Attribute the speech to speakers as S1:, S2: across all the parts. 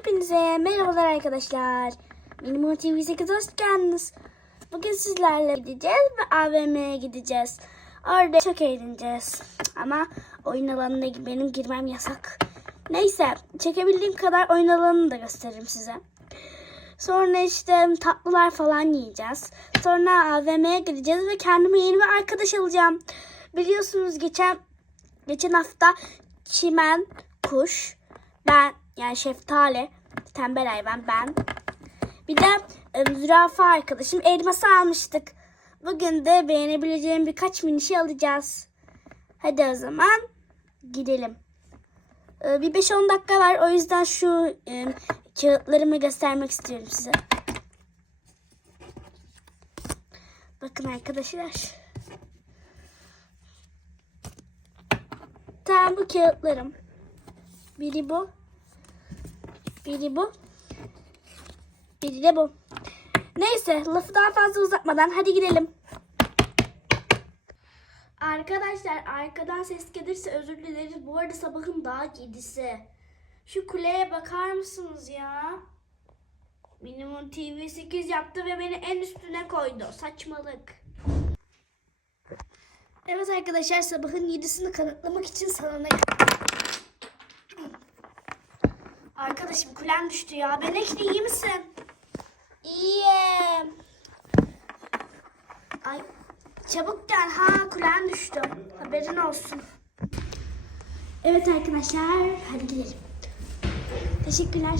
S1: Hepinize merhabalar arkadaşlar. Minimum TV 8 hoş geldiniz. Bugün sizlerle gideceğiz ve AVM'ye gideceğiz. Orada çok eğleneceğiz. Ama oyun alanına benim girmem yasak. Neyse çekebildiğim kadar oyun alanını da gösteririm size. Sonra işte tatlılar falan yiyeceğiz. Sonra AVM'ye gideceğiz ve kendime yeni bir arkadaş alacağım. Biliyorsunuz geçen geçen hafta çimen, kuş, ben yani şeftali, tembel hayvan ben. Bir de e, zürafa arkadaşım elması almıştık. Bugün de beğenebileceğim birkaç minişi alacağız. Hadi o zaman gidelim. E, bir 5-10 dakika var. O yüzden şu e, kağıtlarımı göstermek istiyorum size. Bakın arkadaşlar. Tamam bu kağıtlarım. Biri bu. Biri bu. Biri de bu. Neyse lafı daha fazla uzatmadan hadi gidelim. Arkadaşlar arkadan ses gelirse özür dileriz. Bu arada sabahın daha yedisi. Şu kuleye bakar mısınız ya? Minimum TV 8 yaptı ve beni en üstüne koydu. Saçmalık. Evet arkadaşlar sabahın yedisini kanıtlamak için salona Arkadaşım kulen düştü ya. Benekli iyi misin? İyiyim. Ay çabuk gel ha kulen düştü. Haberin olsun. Evet arkadaşlar hadi gidelim. Teşekkürler.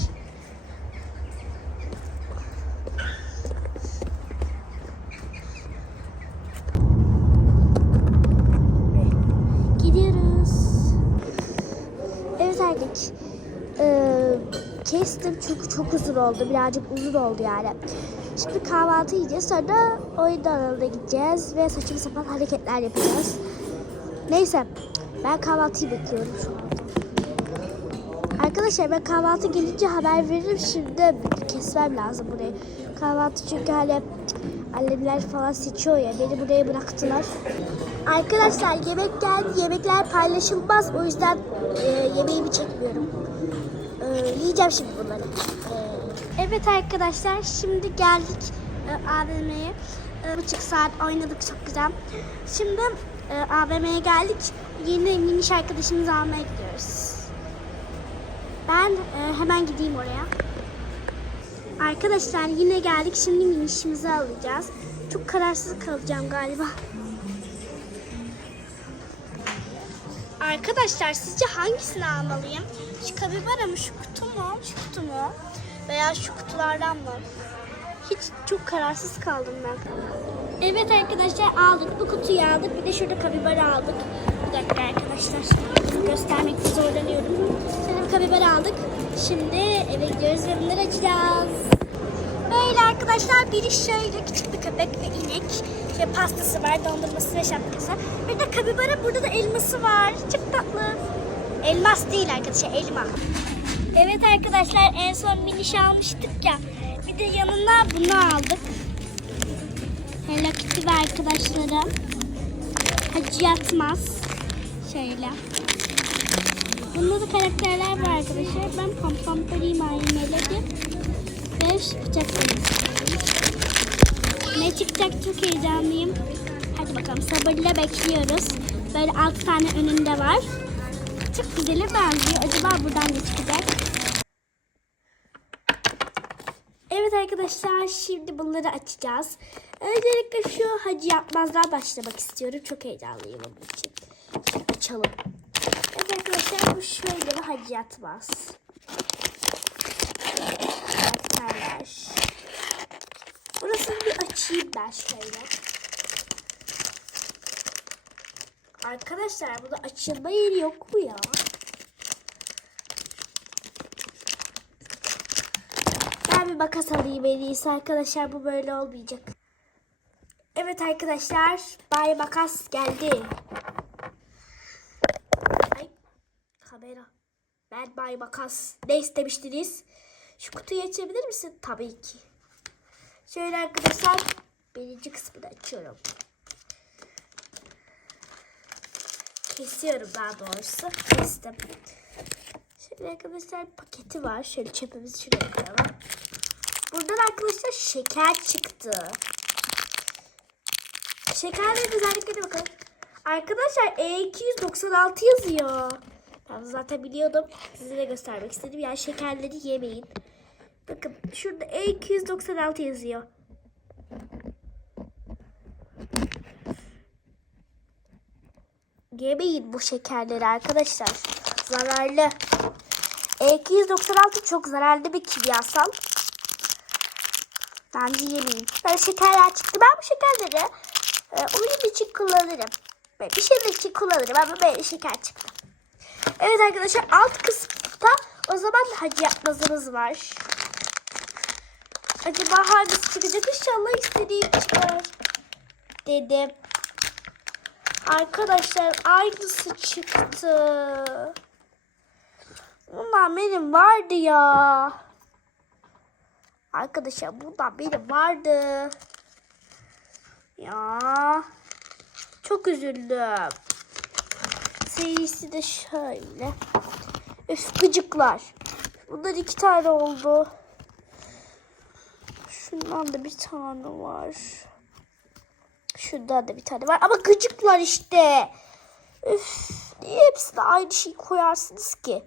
S1: Gidiyoruz. Evet arkadaşlar. Ee, kestim çünkü çok uzun oldu. Birazcık uzun oldu yani. Şimdi kahvaltı yiyeceğiz. Sonra oyun alanına gideceğiz ve saçma sapan hareketler yapacağız. Neyse. Ben kahvaltıyı bekliyorum şu anda. Arkadaşlar ben kahvaltı gelince haber veririm. Şimdi kesmem lazım burayı. Kahvaltı çünkü hani annemler falan seçiyor ya. Beni buraya bıraktılar. Arkadaşlar yemek geldi. Yemekler paylaşılmaz. O yüzden e, yemeğimi çekmiyorum. Ee, yiyeceğim şimdi bunları. Ee, evet arkadaşlar şimdi geldik AVM'ye. E, buçuk saat oynadık çok güzel. Şimdi e, AVM'ye geldik. Yeni miniş arkadaşımızı almaya gidiyoruz. Ben e, hemen gideyim oraya. Arkadaşlar yine geldik. Şimdi minişimizi alacağız. Çok kararsız kalacağım galiba. Arkadaşlar sizce hangisini almalıyım? Şu kabibara mı, şu kutu mu, şu kutu mu? Veya şu kutulardan mı? Hiç çok kararsız kaldım ben. Evet arkadaşlar aldık. Bu kutuyu aldık. Bir de şurada kabibara aldık. Bir dakika arkadaşlar. Göstermekte zorlanıyorum. Şimdi kabibara aldık. Şimdi eve gidiyoruz ve bunları açacağız. Böyle arkadaşlar biri şöyle küçük bir köpek ve inek. Şey pastası var, dondurması ve şapkası. Bir de kabibara burada da elması var. Çok tatlı. Elmas değil arkadaşlar, elma. Evet arkadaşlar en son miniş almıştık ya. Bir de yanına bunu aldık. Hello Kitty ve arkadaşları. Hacı yatmaz. Şöyle. Bunda da karakterler var arkadaşlar. Ben Pam Pam Pari My Melody ve bıçak Ne çıkacak çok heyecanlıyım. Hadi bakalım sabırla bekliyoruz. Böyle altı tane önünde var. Çok güzeli benziyor. Acaba buradan ne çıkacak? Evet arkadaşlar şimdi bunları açacağız. Öncelikle şu hacı yapmazdan başlamak istiyorum. Çok heyecanlıyım onun için. Şimdi açalım. Evet arkadaşlar bu şöyle bir hacı yatmaz. Karakterler. Ben şöyle. Arkadaşlar burada açılma yeri yok mu ya? Ben bir makas alayım en iyisi arkadaşlar. Bu böyle olmayacak. Evet arkadaşlar. Bay makas geldi. Ay kamera. Ben Bay Makas. Ne istemiştiniz? Şu kutuyu açabilir misin? Tabii ki. Şöyle arkadaşlar. Birinci kısmını açıyorum. Kesiyorum daha doğrusu. Kestim. De arkadaşlar paketi var. Şöyle çöpümüzü şuraya koyalım. Buradan arkadaşlar şeker çıktı. Şekerlerin özelliklerine bakalım. Arkadaşlar E296 yazıyor. Ben zaten biliyordum. Size de göstermek istedim. Yani şekerleri yemeyin. Bakın şurada E296 yazıyor. Yemeyin bu şekerleri arkadaşlar. Zararlı. E296 çok zararlı bir kimyasal. Bence yemeyin. Böyle şekerler çıktı. Ben bu şekerleri e, oyun için kullanırım. Böyle bir şeyler için kullanırım ama böyle şeker çıktı. Evet arkadaşlar alt kısımda o zaman hacı yapmazımız var. Acaba hangisi çıkacak? İnşallah istediğim çıkar. Dedim. Arkadaşlar aynısı çıktı. Bunlar benim vardı ya. Arkadaşlar bundan benim vardı. Ya. Çok üzüldüm. Serisi de şöyle. Öf gıcıklar. Bunlar iki tane oldu. Şundan da bir tane var. Şundan da bir tane var. Ama gıcıklar işte. Üf, niye hepsine aynı şeyi koyarsınız ki?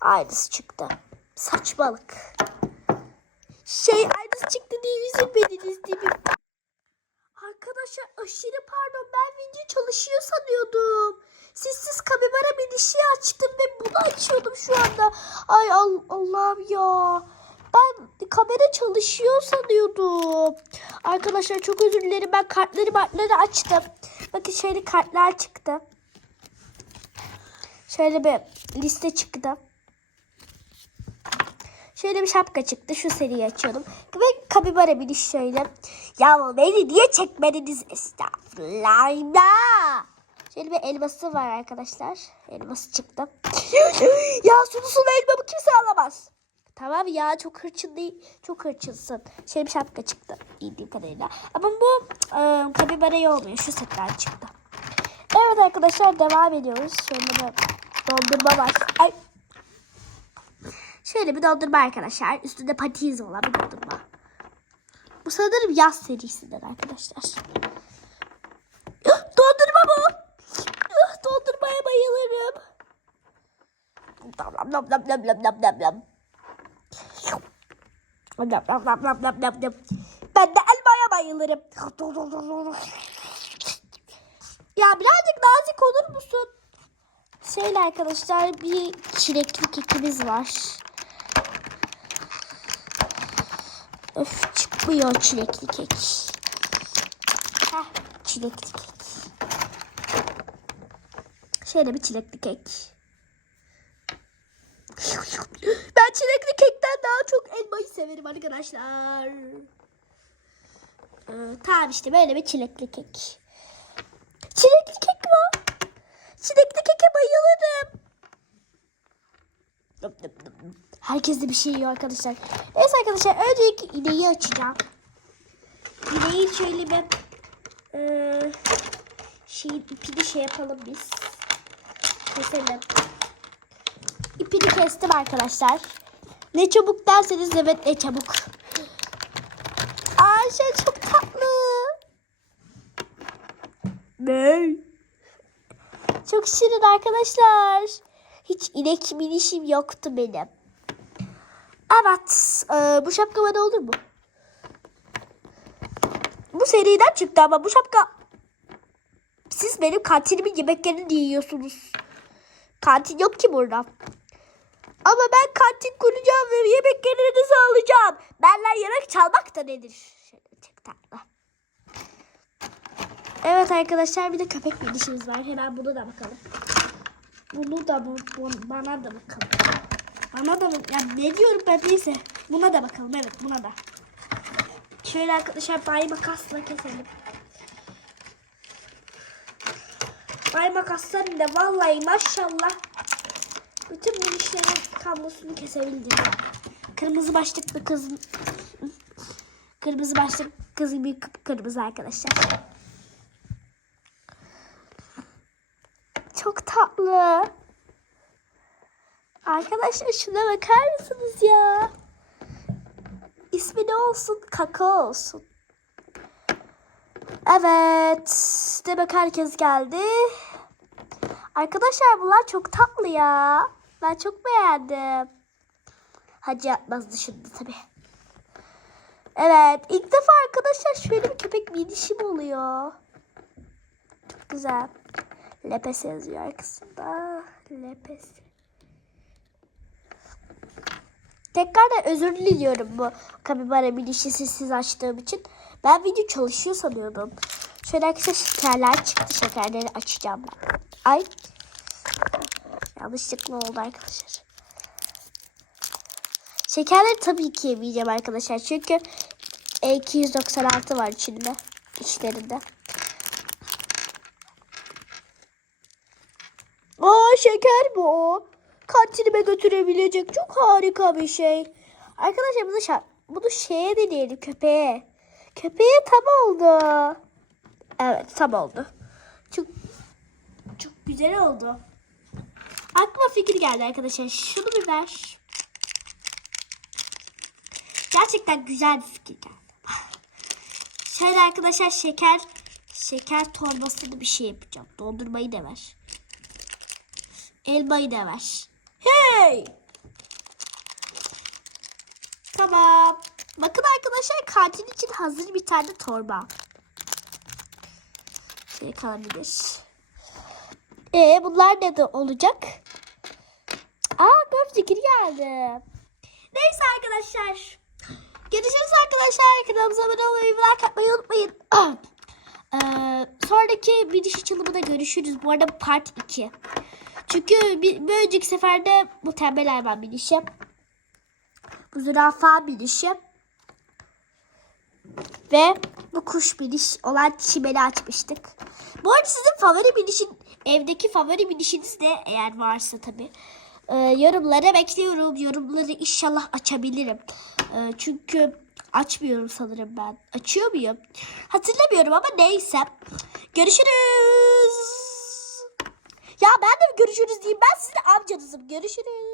S1: Aynısı çıktı. Saçmalık. Şey aynısı çıktı diye üzülmediniz değil mi? Arkadaşlar aşırı pardon ben video çalışıyor sanıyordum. Sessiz kamera binişi açtım ve bunu açıyordum şu anda. Ay Al- Allah'ım ya. Ben kamera çalışıyor sanıyordum. Arkadaşlar çok özür dilerim. Ben kartları kartları açtım. Bakın şöyle kartlar çıktı. Şöyle bir liste çıktı. Şöyle bir şapka çıktı. Şu seriyi açıyordum. Ve kapibara biniş şöyle. Ya beni niye çekmediniz? Estağfurullah. Şöyle bir elması var arkadaşlar. Elması çıktı. ya sulu sulu elmamı kimse alamaz. Tamam ya çok hırçın değil. Çok hırçınsın. Şöyle bir şapka çıktı. Bildiğim kadarıyla. Ama bu e, kapibaraya olmuyor. Şu setler çıktı. Evet arkadaşlar devam ediyoruz. Şöyle bir dondurma var. Ay. Şöyle bir dondurma arkadaşlar. Üstünde patiz olan bir dondurma. Bu sanırım yaz serisinden arkadaşlar. Dondurma bu. Dondurmaya bayılırım. Lam lam lam lam lam lam lam Ben de elmaya bayılırım. Ya birazcık nazik olur musun? Şöyle arkadaşlar bir çilekli kekimiz var. Öf çıkmıyor çilekli kek. Heh, çilekli kek. Şöyle bir çilekli kek. Ben çilekli kekten daha çok elmayı severim arkadaşlar. Ee, tamam işte böyle bir çilekli kek. Çilekli kek mi? Çilekli keke bayılırım. Herkes de bir şey yiyor arkadaşlar. Neyse arkadaşlar öncelikle ineği açacağım. İneği şöyle bir e, şey, ipini şey yapalım biz. Keselim. İpini kestim arkadaşlar. Ne çabuk derseniz evet ne çabuk. Ayşe çok tatlı. Ne? Çok şirin arkadaşlar. Hiç inek minişim yoktu benim. Evet. e, bu şapka bana olur mu? Bu seriden çıktı ama bu şapka... Siz benim kantinimin yemeklerini yiyorsunuz. Kantin yok ki burada. Ama ben kantin kuracağım ve yemeklerinizi alacağım. Benden yemek çalmak da nedir? Şöyle tatlı. Evet arkadaşlar bir de köpek bilişimiz var. Hemen bunu da bakalım. Bunu da bu, bu- bana da bakalım. Bana da? Ya ne diyorum ben neyse. Buna da bakalım. Evet buna da. Şöyle arkadaşlar bay makasla keselim. Bay makasların da vallahi maşallah bütün bu işlerin kablosunu kesebildim. Kırmızı başlıklı kız kırmızı başlıklı kız bir kırmızı arkadaşlar. Çok tatlı. Arkadaşlar şuna bakar mısınız ya? İsmi ne olsun? Kaka olsun. Evet. Demek herkes geldi. Arkadaşlar bunlar çok tatlı ya. Ben çok beğendim. Hacı yapmaz dışında tabii. Evet. ilk defa arkadaşlar şöyle bir köpek minişim oluyor. Çok güzel. Lepes yazıyor arkasında. Lepes. Tekrardan özür diliyorum bu kapibara minişi sessiz açtığım için. Ben video çalışıyor sanıyordum. Şöyle arkadaşlar şekerler çıktı. Şekerleri açacağım. Ay. Yanlışlıkla oldu arkadaşlar. Şekerleri tabii ki yemeyeceğim arkadaşlar. Çünkü E296 var içinde. içlerinde. Aa şeker bu. Kantinime götürebilecek çok harika bir şey. Arkadaşlar bunu, bunu şeye deneyelim köpeğe. Köpeğe tam oldu. Evet tam oldu. Çok çok güzel oldu. Aklıma fikir geldi arkadaşlar. Şunu bir ver. Gerçekten güzel bir fikir geldi. Şöyle arkadaşlar şeker şeker torbasını bir şey yapacağım. Dondurmayı da ver. Elmayı da ver. Hey! Tamam. Bakın arkadaşlar kantin için hazır bir tane torba. Şöyle kalabilir. Ee bunlar ne de olacak? Aa bir fikir geldi. Neyse arkadaşlar. Görüşürüz arkadaşlar. Kanalımıza abone olmayı like atmayı unutmayın. Ee, sonraki bir diş açılımında görüşürüz. Bu arada part 2. Çünkü bir, bir önceki seferde bu tembel hayvan bir dişi. Bu zürafa bir dişi. Ve bu kuş bir diş olan çimeni açmıştık. Bu arada sizin favori bir dişin, evdeki favori bir dişiniz de eğer varsa tabii. Ee, yorumlara bekliyorum. Yorumları inşallah açabilirim. Ee, çünkü açmıyorum sanırım ben. Açıyor muyum? Hatırlamıyorum ama neyse. Görüşürüz. Ya ben de görüşürüz diyeyim. Ben sizin amcanızım. Görüşürüz.